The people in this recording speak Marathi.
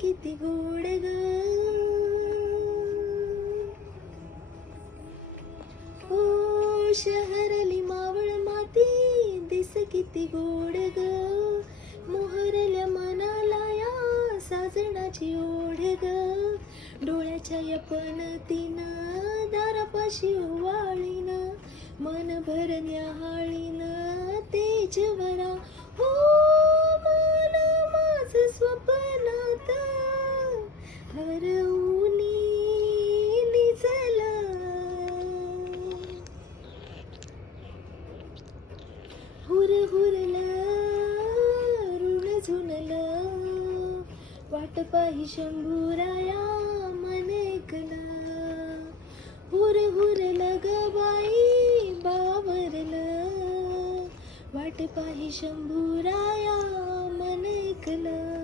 किती गोड ग. ओ शहरली मावळ माती दिस किती गोड ग. मोहरल्या मनाला या साजणाची ओढ ग. डोळ्याच्या या पणतीनं दारापाशी ओवाळीन मन भर न्याहाळीन तेजवरा. हो मन माझ स्वप्नात हरवूनी निजला. हुरहुरलं ऋण झुनलं वाट पाही शंभूराया मन ऐकलं. हुरहुरलं ग बाई बावरलं वाट पाही शंभूराया मन ऐकलं.